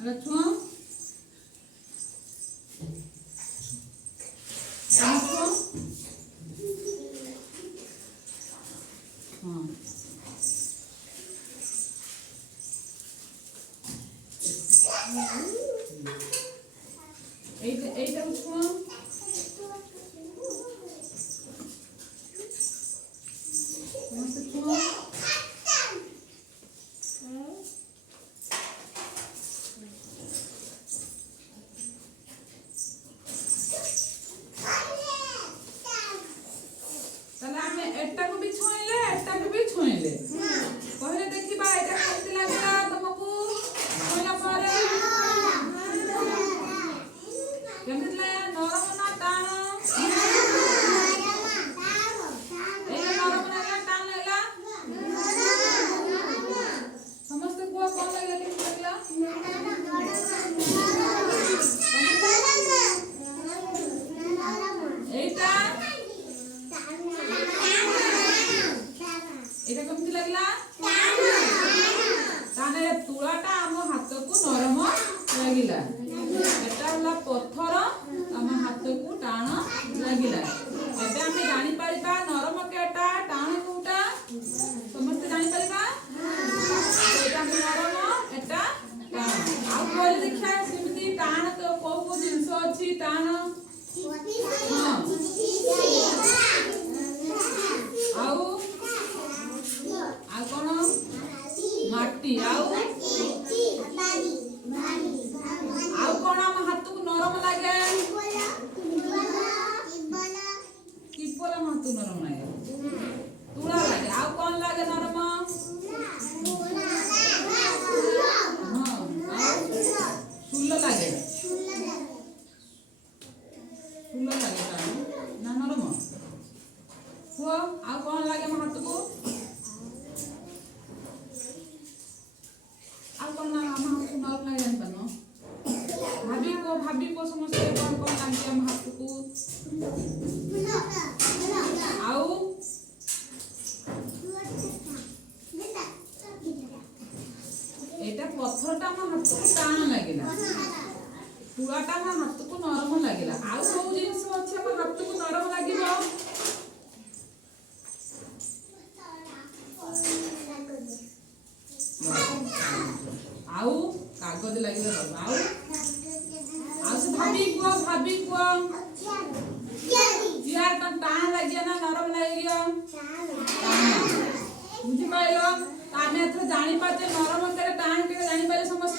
अरे छुआ छुआ हाँ এইটা छुआ समस्त छुआ एटा को भी छुईले कहले देखिबा एटा केमति लागला तुमको छुईला पारे केमति लागला नरम ना टाण एटा नरम लागला टाण लागला समस्त को कोन लागला केमति लागला एटा এটা কেমতি লাগলা তানে তুলাটা আম হাতকু নরম লাগিলা এটা হলা পথর আম হাতকু টাণ লাগিলা এবে আমি জানি পারিবা নরম কেটা টাণ কোটা সমস্ত জানি পারিবা এটা নরম এটা টাণ আউ কইলে দেখা সেমতি টাণ তো কো কো জিনিস ଅଛି টাণ আউ कौन माटी आउ कौन आम हाथ को नरम लगे किपोला हाथ नरम लगे तुला लगे आउ कौन लगे नरम सुल्ल लगे ना नरम हुआ आउ कौन लगे हाथ को भाभी को समस्त कौन कौन लागे हम हाथ को आउ एटा पत्थरटा हम हाथ को टाण लागिला पुराटा हम हाथ को नरम लागिला आउ सब जिंस अछि हम हाथ को नरम लागिबो आउ कागज लागिला आउ से भाभी को यार तन टाण लागिया ना नरम लागिया बुझि पाइलो ताने एथर जानि पाते नरम करे टाण के जानि पाइले समस्त